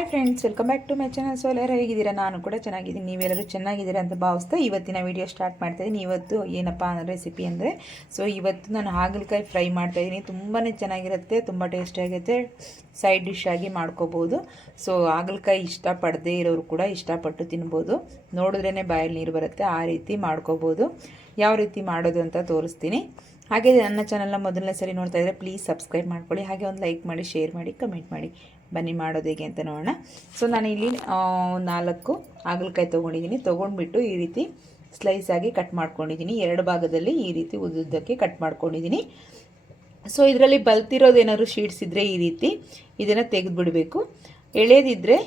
Hi friends, welcome back to my channel. So ಎಲ್ಲರೂ ಹೇಗಿದ್ದೀರಾ? ನಾನು ಕೂಡ ಚೆನ್ನಾಗಿದ್ದೀನಿ. ನೀವೆಲ್ಲರೂ ಚೆನ್ನಾಗಿದ್ದೀರಾ ಅಂತ ಭಾವಿಸ್ತಾ ಇವತ್ತಿನ ವಿಡಿಯೋ ಸ್ಟಾರ್ಟ್ ಮಾಡ್ತಾಯಿದ್ದೀನಿ. ಇವತ್ತು ಏನಪ್ಪ ರೆಸಿಪಿ ಅಂದರೆ, ಸೊ ಇವತ್ತು ನಾನು ಹಾಗಲಕಾಯಿ ಫ್ರೈ ಮಾಡ್ತಾಯಿದ್ದೀನಿ. ತುಂಬಾ ಚೆನ್ನಾಗಿರುತ್ತೆ, ತುಂಬ ಟೇಸ್ಟಿಯಾಗಿರುತ್ತೆ. ಸೈಡ್ ಡಿಶ್ ಆಗಿ ಮಾಡ್ಕೋಬೋದು. ಸೊ ಹಾಗಲಕಾಯಿ ಇಷ್ಟಪಡದೇ ಇರೋರು ಕೂಡ ಇಷ್ಟಪಟ್ಟು ತಿನ್ಬೋದು. ನೋಡಿದ್ರೇ ಬಾಯಲ್ಲಿ ನೀರು ಬರುತ್ತೆ, ಆ ರೀತಿ ಮಾಡ್ಕೋಬೋದು. ಯಾವ ರೀತಿ ಮಾಡೋದು ಅಂತ ತೋರಿಸ್ತೀನಿ. ಹಾಗೆ ನನ್ನ ಚಾನಲ್ನ ಮೊದಲನೇ ಸರಿ ನೋಡ್ತಾ ಇದ್ದರೆ ಪ್ಲೀಸ್ ಸಬ್ಸ್ಕ್ರೈಬ್ ಮಾಡ್ಕೊಳ್ಳಿ. ಹಾಗೆ ಒಂದು ಲೈಕ್ ಮಾಡಿ, ಶೇರ್ ಮಾಡಿ, ಕಮೆಂಟ್ ಮಾಡಿ. ಬನ್ನಿ ಮಾಡೋದು ಹೇಗೆ ಅಂತ ನೋಡೋಣ. ಸೊ ನಾನಿಲ್ಲಿ 4 ಹಾಗಲಕಾಯಿ ತೊಗೊಂಡಿದ್ದೀನಿ. ತೊಗೊಂಡ್ಬಿಟ್ಟು ಈ ರೀತಿ ಸ್ಲೈಸ್ ಆಗಿ ಕಟ್ ಮಾಡ್ಕೊಂಡಿದ್ದೀನಿ. 2 ಭಾಗದಲ್ಲಿ ಈ ರೀತಿ ಉದ್ದುದ್ದಕ್ಕೆ ಕಟ್ ಮಾಡ್ಕೊಂಡಿದ್ದೀನಿ. ಸೊ ಇದರಲ್ಲಿ ಬಲ್ತಿರೋದೇನಾದ್ರು ಶೀಟ್ಸ್ ಇದ್ದರೆ ಈ ರೀತಿ ಇದನ್ನು ತೆಗೆದುಬಿಡಬೇಕು. ಎಳೆದಿದ್ದರೆ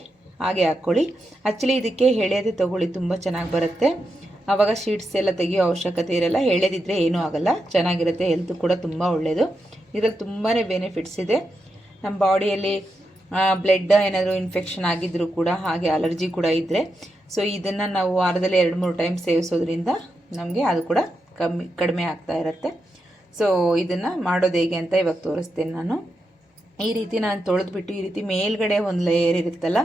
ಹಾಗೆ ಹಾಕ್ಕೊಳ್ಳಿ. ಆ್ಯಕ್ಚುಲಿ ಇದಕ್ಕೆ ಎಳೆಯದೇ ತೊಗೊಳ್ಳಿ, ತುಂಬ ಚೆನ್ನಾಗಿ ಬರುತ್ತೆ. ಆವಾಗ ಶೀಟ್ಸ್ ಎಲ್ಲ ತೆಗಿಯೋ ಅವಶ್ಯಕತೆ ಇರಲ್ಲ. ಎಳೆದಿದ್ದರೆ ಏನೂ ಆಗೋಲ್ಲ, ಚೆನ್ನಾಗಿರುತ್ತೆ. ಹೆಲ್ತ್ ಕೂಡ ತುಂಬ ಒಳ್ಳೆಯದು. ಇದರಲ್ಲಿ ತುಂಬಾ ಬೆನಿಫಿಟ್ಸ್ ಇದೆ. ನಮ್ಮ ಬಾಡಿಯಲ್ಲಿ ಬ್ಲಡ್ ಏನಾದರೂ ಇನ್ಫೆಕ್ಷನ್ ಆಗಿದ್ದರೂ ಕೂಡ, ಹಾಗೆ ಅಲರ್ಜಿ ಕೂಡ ಇದ್ದರೆ, ಸೊ ಇದನ್ನು ನಾವು ವಾರದಲ್ಲಿ 2-3 ಟೈಮ್ ಸೇವಿಸೋದ್ರಿಂದ ನಮಗೆ ಅದು ಕೂಡ ಕಡಿಮೆ ಆಗ್ತಾ ಇರುತ್ತೆ. ಸೊ ಇದನ್ನು ಮಾಡೋದು ಹೇಗೆ ಅಂತ ಇವಾಗ ತೋರಿಸ್ತೇನೆ ನಾನು. ಈ ರೀತಿ ನಾನು ತೊಳೆದ್ಬಿಟ್ಟು ಈ ರೀತಿ ಮೇಲ್ಗಡೆ ಒಂದು ಲೇಯರ್ ಇರುತ್ತಲ್ಲ,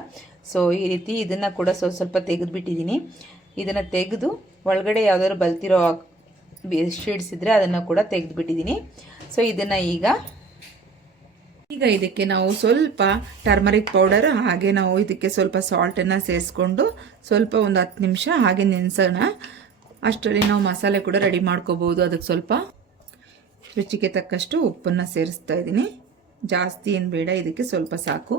ಸೊ ಈ ರೀತಿ ಇದನ್ನು ಕೂಡ ಸ್ವಲ್ಪ ತೆಗೆದುಬಿಟ್ಟಿದ್ದೀನಿ. ಇದನ್ನು ತೆಗೆದು ಒಳಗಡೆ ಯಾವುದಾದ್ರು ಬಲ್ತಿರೋ ಶೀಟ್ಸ್ ಇದ್ದರೆ ಅದನ್ನು ಕೂಡ ತೆಗೆದುಬಿಟ್ಟಿದ್ದೀನಿ. ಸೊ ಇದನ್ನು ಈಗ ಇದಕ್ಕೆ ನಾವು ಸ್ವಲ್ಪ ಟರ್ಮರಿಕ್ ಪೌಡರ್, ಹಾಗೆ ನಾವು ಇದಕ್ಕೆ ಸ್ವಲ್ಪ ಸಾಲ್ಟನ್ನು ಸೇರಿಸ್ಕೊಂಡು ಸ್ವಲ್ಪ ಒಂದು 10 ನಿಮಿಷ ಹಾಗೆ ನೆನೆಸೋಣ. ಅಷ್ಟರಲ್ಲಿ ನಾವು ಮಸಾಲೆ ಕೂಡ ರೆಡಿ ಮಾಡ್ಕೋಬೋದು. ಅದಕ್ಕೆ ಸ್ವಲ್ಪ ರುಚಿಗೆ ತಕ್ಕಷ್ಟು ಉಪ್ಪನ್ನು ಸೇರಿಸ್ತಾ ಇದ್ದೀನಿ. ಜಾಸ್ತಿ ಏನು ಬೇಡ, ಇದಕ್ಕೆ ಸ್ವಲ್ಪ ಸಾಕು.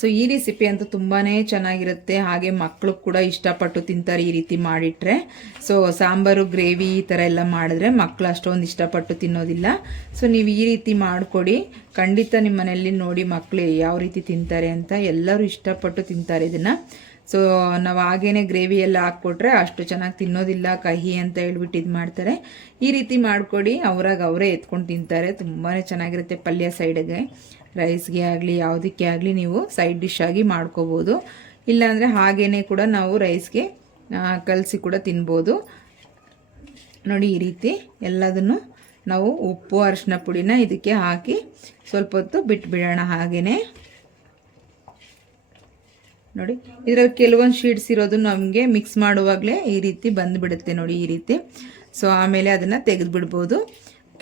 ಸೊ ಈ ರೆಸಿಪಿ ಅಂತೂ ತುಂಬಾ ಚೆನ್ನಾಗಿರುತ್ತೆ. ಹಾಗೆ ಮಕ್ಕಳು ಕೂಡ ಇಷ್ಟಪಟ್ಟು ತಿಂತಾರೆ ಈ ರೀತಿ ಮಾಡಿಟ್ರೆ. ಸೊ ಸಾಂಬಾರು, ಗ್ರೇವಿ ಈ ಥರ ಎಲ್ಲ ಮಾಡಿದ್ರೆ ಮಕ್ಕಳು ಅಷ್ಟೊಂದು ಇಷ್ಟಪಟ್ಟು ತಿನ್ನೋದಿಲ್ಲ. ಸೊ ನೀವು ಈ ರೀತಿ ಮಾಡಿಕೊಡಿ, ಖಂಡಿತ ನಿಮ್ಮ ಮನೆಯಲ್ಲಿ ನೋಡಿ ಮಕ್ಕಳು ಯಾವ ರೀತಿ ತಿಂತಾರೆ ಅಂತ. ಎಲ್ಲರೂ ಇಷ್ಟಪಟ್ಟು ತಿಂತಾರೆ ಇದನ್ನು. ಸೊ ನಾವು ಹಾಗೇನೆ ಗ್ರೇವಿ ಎಲ್ಲ ಹಾಕ್ಕೊಟ್ರೆ ಅಷ್ಟು ಚೆನ್ನಾಗಿ ತಿನ್ನೋದಿಲ್ಲ, ಕಹಿ ಅಂತ ಹೇಳ್ಬಿಟ್ಟು ಇದು ಮಾಡ್ತಾರೆ. ಈ ರೀತಿ ಮಾಡಿಕೊಡಿ, ಅವರೇ ಎತ್ಕೊಂಡು ತಿಂತಾರೆ. ತುಂಬಾ ಚೆನ್ನಾಗಿರುತ್ತೆ. ಪಲ್ಯ ಸೈಡ್ಗೆ, ರೈಸ್ಗೆ ಆಗಲಿ ಯಾವುದಕ್ಕೆ ಆಗಲಿ ನೀವು ಸೈಡ್ ಡಿಶ್ ಆಗಿ ಮಾಡ್ಕೋಬೋದು. ಇಲ್ಲಾಂದರೆ ಹಾಗೇ ಕೂಡ ನಾವು ರೈಸ್ಗೆ ಕಲಸಿ ಕೂಡ ತಿನ್ಬೋದು. ನೋಡಿ ಈ ರೀತಿ ಎಲ್ಲದನ್ನು ನಾವು ಉಪ್ಪು, ಅರಿಶಿನ ಪುಡಿನ ಇದಕ್ಕೆ ಹಾಕಿ ಸ್ವಲ್ಪ ಹೊತ್ತು ಬಿಟ್ಬಿಡೋಣ. ಹಾಗೆಯೇ ನೋಡಿ ಇದರಲ್ಲಿ ಕೆಲವೊಂದು ಶೀಟ್ಸ್ ಇರೋದು ನಮಗೆ ಮಿಕ್ಸ್ ಮಾಡುವಾಗಲೇ ಈ ರೀತಿ ಬಂದುಬಿಡುತ್ತೆ ನೋಡಿ ಈ ರೀತಿ. ಸೊ ಆಮೇಲೆ ಅದನ್ನು ತೆಗೆದುಬಿಡ್ಬೋದು.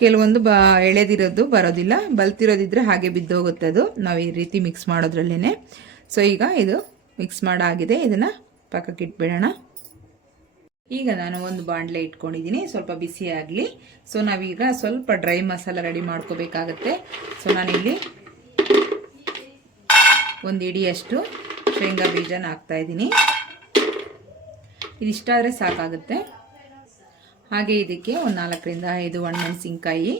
ಕೆಲವೊಂದು ಎಳೆದಿರೋದು ಬರೋದಿಲ್ಲ, ಬಲ್ತಿರೋದಿದ್ರೆ ಹಾಗೆ ಬಿದ್ದೋಗುತ್ತೆ ಅದು, ನಾವು ಈ ರೀತಿ ಮಿಕ್ಸ್ ಮಾಡೋದ್ರಲ್ಲೇ. ಸೊ ಈಗ ಇದು ಮಿಕ್ಸ್ ಮಾಡಾಗಿದೆ, ಇದನ್ನು ಪಕ್ಕಕ್ಕೆ ಇಟ್ಬಿಡೋಣ. ಈಗ ನಾನು ಒಂದು ಬಾಣಲೆ ಇಟ್ಕೊಂಡಿದ್ದೀನಿ, ಸ್ವಲ್ಪ ಬಿಸಿ ಆಗಲಿ. ಸೊ ನಾವೀಗ ಸ್ವಲ್ಪ ಡ್ರೈ ಮಸಾಲ ರೆಡಿ ಮಾಡ್ಕೋಬೇಕಾಗತ್ತೆ. ಸೊ ನಾನಿಲ್ಲಿ 1 ಹಿಡಿಯಷ್ಟು ಶೇಂಗಾ ಬೀಜನ ಹಾಕ್ತಾಯಿದ್ದೀನಿ. ಇದಿಷ್ಟಾದರೆ ಸಾಕಾಗುತ್ತೆ. ಹಾಗೆ ಇದಕ್ಕೆ ಒಂದು 4ರಿಂದ 5 ಒಣಮೆಣಸಿನ್ಕಾಯಿ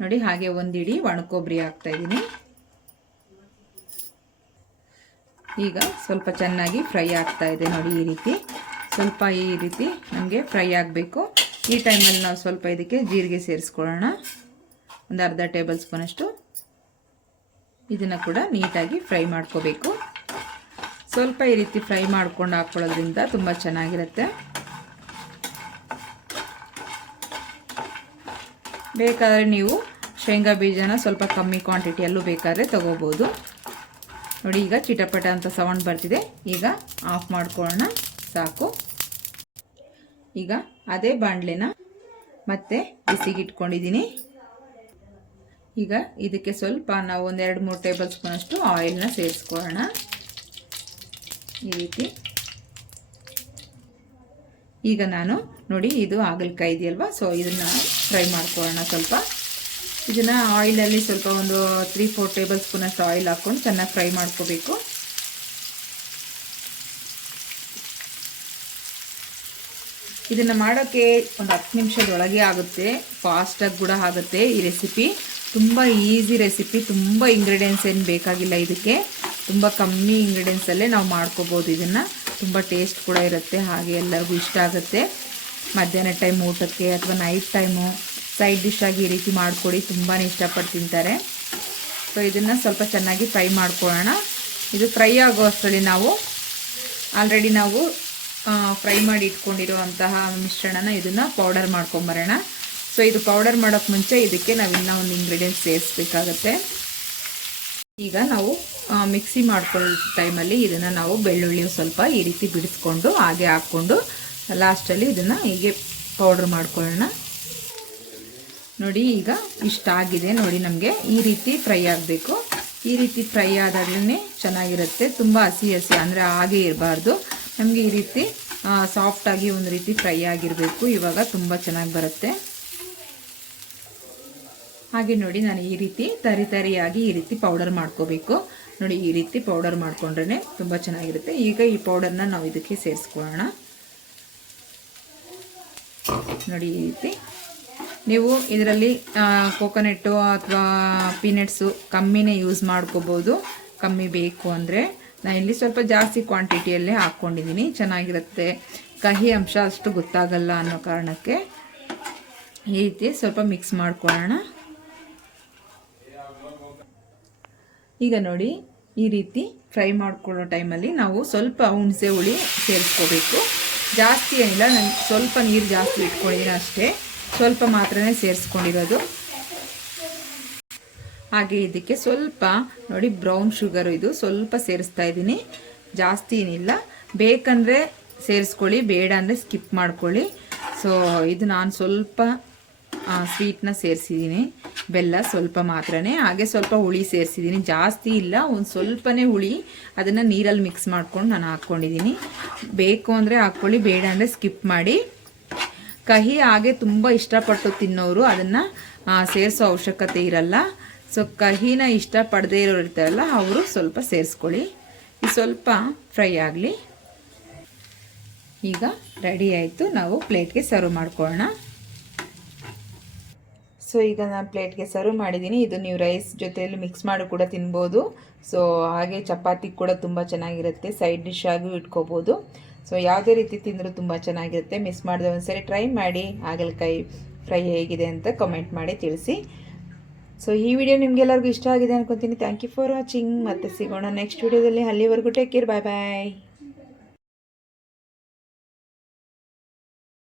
ನೋಡಿ, ಹಾಗೆ 1 ಹಿಡಿ ಒಣಕೊಬ್ಬರಿ ಹಾಕ್ತಾಯಿದ್ದೀನಿ. ಈಗ ಸ್ವಲ್ಪ ಚೆನ್ನಾಗಿ ಫ್ರೈ ಆಗ್ತಾ ಇದೆ ನೋಡಿ ಈ ರೀತಿ. ಸ್ವಲ್ಪ ಈ ರೀತಿ ನಮಗೆ ಫ್ರೈ ಆಗಬೇಕು. ಈ ಟೈಮಲ್ಲಿ ನಾವು ಸ್ವಲ್ಪ ಇದಕ್ಕೆ ಜೀರಿಗೆ ಸೇರಿಸ್ಕೊಳ್ಳೋಣ, ಒಂದು ಅರ್ಧ ಟೇಬಲ್ ಸ್ಪೂನಷ್ಟು. ಇದನ್ನು ಕೂಡ ನೀಟಾಗಿ ಫ್ರೈ ಮಾಡ್ಕೋಬೇಕು. ಸ್ವಲ್ಪ ಈ ರೀತಿ ಫ್ರೈ ಮಾಡ್ಕೊಂಡು ಹಾಕ್ಕೊಳ್ಳೋದ್ರಿಂದ ತುಂಬ ಚೆನ್ನಾಗಿರುತ್ತೆ. ಬೇಕಾದರೆ ನೀವು ಶೇಂಗಾ ಬೀಜನ ಸ್ವಲ್ಪ ಕಮ್ಮಿ ಕ್ವಾಂಟಿಟಿಯಲ್ಲೂ ಬೇಕಾದರೆ ತಗೋಬೋದು. ನೋಡಿ ಈಗ ಚಿಟಪಟ ಅಂತ ಸೌಂಡ್ ಬರ್ತಿದೆ. ಈಗ ಆಫ್ ಮಾಡ್ಕೊಳ್ಳೋಣ, ಸಾಕು. ಈಗ ಅದೇ ಬಾಣಲೆನ ಮತ್ತೆ ಬಿಸಿಗೆ ಇಟ್ಕೊಂಡಿದ್ದೀನಿ. ಈಗ ಇದಕ್ಕೆ ಸ್ವಲ್ಪ ನಾವು ಒಂದು 2-3 ಟೇಬಲ್ ಸ್ಪೂನಷ್ಟು ಆಯಿಲ್ನ ಸೇರಿಸ್ಕೊಳ್ಳೋಣ ಈ ರೀತಿ. ಈಗ ನಾನು ನೋಡಿ ಇದು ಹಾಗಲಕಾಯಿ ಇದೆಯಲ್ವಾ, ಸೊ ಇದನ್ನು ಫ್ರೈ ಮಾಡ್ಕೊಳ್ಳೋಣ ಸ್ವಲ್ಪ. ಇದನ್ನು ಆಯಿಲಲ್ಲಿ ಸ್ವಲ್ಪ ಒಂದು 3-4 ಟೇಬಲ್ ಸ್ಪೂನಷ್ಟು ಆಯಿಲ್ ಹಾಕ್ಕೊಂಡು ಚೆನ್ನಾಗಿ ಫ್ರೈ ಮಾಡ್ಕೋಬೇಕು. ಇದನ್ನು ಮಾಡೋಕ್ಕೆ ಒಂದು 10 ನಿಮಿಷದೊಳಗೆ ಆಗುತ್ತೆ, ಫಾಸ್ಟಾಗಿ ಕೂಡ ಆಗುತ್ತೆ ಈ ರೆಸಿಪಿ. ತುಂಬ ಈಸಿ ರೆಸಿಪಿ, ತುಂಬ ಇಂಗ್ರೀಡಿಯೆಂಟ್ಸ್ ಏನು ಬೇಕಾಗಿಲ್ಲ ಇದಕ್ಕೆ. ತುಂಬ ಕಮ್ಮಿ ಇಂಗ್ರೀಡಿಯೆಂಟ್ಸಲ್ಲೇ ನಾವು ಮಾಡ್ಕೋಬೋದು ಇದನ್ನು. ತುಂಬ ಟೇಸ್ಟ್ ಕೂಡ ಇರುತ್ತೆ, ಹಾಗೆ ಎಲ್ಲರಿಗೂ ಇಷ್ಟ ಆಗುತ್ತೆ. ಮಧ್ಯಾಹ್ನ ಟೈಮ್ ಊಟಕ್ಕೆ ಅಥವಾ ನೈಟ್ ಟೈಮು ಸೈಡ್ ಡಿಶ್ ಆಗಿ ಈ ರೀತಿ ಮಾಡಿಕೊಡಿ, ತುಂಬಾ ಇಷ್ಟಪಟ್ಟು ತಿಂತಾರೆ. ಸೊ ಇದನ್ನು ಸ್ವಲ್ಪ ಚೆನ್ನಾಗಿ ಫ್ರೈ ಮಾಡ್ಕೊಳ್ಳೋಣ. ಇದು ಫ್ರೈ ಆಗೋ ಅಷ್ಟರಲ್ಲಿ ನಾವು ಆಲ್ರೆಡಿ ಫ್ರೈ ಮಾಡಿ ಇಟ್ಕೊಂಡಿರುವಂತಹ ಮಿಶ್ರಣನ ಇದನ್ನು ಪೌಡರ್ ಮಾಡ್ಕೊಂಬರೋಣ. ಸೊ ಇದು ಪೌಡರ್ ಮಾಡೋಕ್ಕೆ ಮುಂಚೆ ಇದಕ್ಕೆ ನಾವು ಇನ್ನೂ ಒಂದು ಇಂಗ್ರೀಡಿಯೆಂಟ್ ಸೇರಿಸ್ಬೇಕಾಗತ್ತೆ. ಈಗ ನಾವು ಮಿಕ್ಸಿ ಮಾಡ್ಕೊಳ್ಳೋ ಟೈಮಲ್ಲಿ ಇದನ್ನು ನಾವು ಬೆಳ್ಳುಳ್ಳಿ ಸ್ವಲ್ಪ ಈ ರೀತಿ ಬಿಡಿಸ್ಕೊಂಡು ಹಾಗೆ ಹಾಕ್ಕೊಂಡು ಲಾಸ್ಟಲ್ಲಿ ಇದನ್ನು ಹೀಗೆ ಪೌಡ್ರ್ ಮಾಡ್ಕೊಳ್ಳೋಣ. ನೋಡಿ ಈಗ ಇಷ್ಟ ಆಗಿದೆ ನೋಡಿ. ನಮಗೆ ಈ ರೀತಿ ಫ್ರೈ ಆಗಬೇಕು. ಈ ರೀತಿ ಫ್ರೈ ಆದಾಗಲೇ ಚೆನ್ನಾಗಿರುತ್ತೆ. ತುಂಬ ಹಸಿ ಅಂದರೆ ಹಾಗೆ ಇರಬಾರ್ದು. ನಮಗೆ ಈ ರೀತಿ ಸಾಫ್ಟಾಗಿ ಒಂದು ರೀತಿ ಫ್ರೈ ಆಗಿರಬೇಕು. ಇವಾಗ ತುಂಬ ಚೆನ್ನಾಗಿ ಬರುತ್ತೆ. ಹಾಗೆ ನೋಡಿ ನಾನು ಈ ರೀತಿ ತರಿಯಾಗಿ ಈ ರೀತಿ ಪೌಡರ್ ಮಾಡ್ಕೋಬೇಕು. ನೋಡಿ ಈ ರೀತಿ ಪೌಡರ್ ಮಾಡ್ಕೊಂಡ್ರೆ ತುಂಬ ಚೆನ್ನಾಗಿರುತ್ತೆ. ಈಗ ಈ ಪೌಡರ್ನ ನಾವು ಇದಕ್ಕೆ ಸೇರಿಸ್ಕೊಳ್ಳೋಣ. ನೋಡಿ ಈ ರೀತಿ ನೀವು ಇದರಲ್ಲಿ ಕೋಕೋನಟ್ಟು ಅಥವಾ ಪೀನಟ್ಸು ಕಮ್ಮಿನೇ ಯೂಸ್ ಮಾಡ್ಕೋಬೋದು. ಕಮ್ಮಿ ಬೇಕು ಅಂದರೆ ನಾನು ಇಲ್ಲಿ ಸ್ವಲ್ಪ ಜಾಸ್ತಿ ಕ್ವಾಂಟಿಟಿಯಲ್ಲೇ ಹಾಕ್ಕೊಂಡಿದ್ದೀನಿ. ಚೆನ್ನಾಗಿರುತ್ತೆ. ಕಹಿ ಅಂಶ ಅಷ್ಟು ಗೊತ್ತಾಗಲ್ಲ ಅನ್ನೋ ಕಾರಣಕ್ಕೆ ಈ ರೀತಿ ಸ್ವಲ್ಪ ಮಿಕ್ಸ್ ಮಾಡ್ಕೊಳ್ಳೋಣ. ಈಗ ನೋಡಿ ಈ ರೀತಿ ಫ್ರೈ ಮಾಡ್ಕೊಳ್ಳೋ ಟೈಮಲ್ಲಿ ನಾವು ಸ್ವಲ್ಪ ಹುಣಸೆ ಹುಳಿ ಸೇರಿಸ್ಕೋಬೇಕು. ಜಾಸ್ತಿ ಏನಿಲ್ಲ, ನಾನು ಸ್ವಲ್ಪ ನೀರು ಜಾಸ್ತಿ ಇಟ್ಕೊಂಡಿದ್ದೀನಿ ಅಷ್ಟೇ. ಸ್ವಲ್ಪ ಮಾತ್ರನೇ ಸೇರಿಸ್ಕೊಂಡಿರೋದು. ಹಾಗೆ ಇದಕ್ಕೆ ಸ್ವಲ್ಪ ನೋಡಿ ಬ್ರೌನ್ ಶುಗರು ಇದು ಸ್ವಲ್ಪ ಸೇರಿಸ್ತಾ ಇದ್ದೀನಿ. ಜಾಸ್ತಿ ಏನಿಲ್ಲ. ಬೇಕಂದರೆ ಸೇರಿಸ್ಕೊಳ್ಳಿ, ಬೇಡ ಅಂದರೆ ಸ್ಕಿಪ್ ಮಾಡ್ಕೊಳ್ಳಿ. ಸೊ ಇದು ನಾನು ಸ್ವಲ್ಪ ಸ್ವೀಟ್ನ ಸೇರಿಸಿದ್ದೀನಿ. ಬೆಲ್ಲ ಸ್ವಲ್ಪ ಮಾತ್ರನೇ. ಹಾಗೆ ಸ್ವಲ್ಪ ಹುಳಿ ಸೇರಿಸಿದ್ದೀನಿ. ಜಾಸ್ತಿ ಇಲ್ಲ, ಒಂದು ಸ್ವಲ್ಪನೇ ಹುಳಿ. ಅದನ್ನು ನೀರಲ್ಲಿ ಮಿಕ್ಸ್ ಮಾಡ್ಕೊಂಡು ನಾನು ಹಾಕ್ಕೊಂಡಿದ್ದೀನಿ. ಬೇಕು ಅಂದರೆ ಹಾಕ್ಕೊಳ್ಳಿ, ಬೇಡ ಅಂದರೆ ಸ್ಕಿಪ್ ಮಾಡಿ. ಕಹಿ ಹಾಗೆ ತುಂಬ ಇಷ್ಟಪಟ್ಟು ತಿನ್ನೋರು ಅದನ್ನು ಸೇರಿಸೋ ಅವಶ್ಯಕತೆ ಇರಲ್ಲ. ಸೊ ಕಹಿನ ಇಷ್ಟಪಡದೇ ಇರೋರು ಇರ್ತಾರಲ್ಲ ಅವರು ಸ್ವಲ್ಪ ಸೇರಿಸ್ಕೊಳ್ಳಿ. ಇದು ಸ್ವಲ್ಪ ಫ್ರೈ ಆಗಲಿ. ಈಗ ರೆಡಿ ಆಯಿತು. ನಾವು ಪ್ಲೇಟ್ಗೆ ಸರ್ವ್ ಮಾಡ್ಕೊಳ್ಳೋಣ. ಸೊ ಈಗ ನಾನು ಪ್ಲೇಟ್ಗೆ ಸರ್ವ್ ಮಾಡಿದ್ದೀನಿ. ಇದು ನೀವು ರೈಸ್ ಜೊತೆಯಲ್ಲಿ ಮಿಕ್ಸ್ ಮಾಡಿ ಕೂಡ ತಿನ್ಬೋದು. ಸೊ ಹಾಗೆ ಚಪಾತಿ ಕೂಡ ತುಂಬ ಚೆನ್ನಾಗಿರುತ್ತೆ. ಸೈಡ್ ಡಿಶ್ ಆಗಿ ಇಟ್ಕೋಬೋದು. ಸೊ ಯಾವುದೇ ರೀತಿ ತಿಂದರೂ ತುಂಬ ಚೆನ್ನಾಗಿರುತ್ತೆ. ಮಿಸ್ ಮಾಡಿದ್ರೆ ಒಂದ್ಸರಿ ಟ್ರೈ ಮಾಡಿ. ಹಾಗಲಕಾಯಿ ಫ್ರೈ ಹೇಗಿದೆ ಅಂತ ಕಮೆಂಟ್ ಮಾಡಿ ತಿಳಿಸಿ. ಸೊ ಈ ವಿಡಿಯೋ ನಿಮಗೆಲ್ಲರಿಗೂ ಇಷ್ಟ ಆಗಿದೆ ಅನ್ಕೊತೀನಿ. Thank you for watching. ಮತ್ತೆ ಸಿಗೋಣ ನೆಕ್ಸ್ಟ್ ವಿಡಿಯೋದಲ್ಲಿ. ಅಲ್ಲಿವರೆಗೂ ಟೇಕ್ ಕೇರ್. ಬಾಯ್ ಬಾಯ್.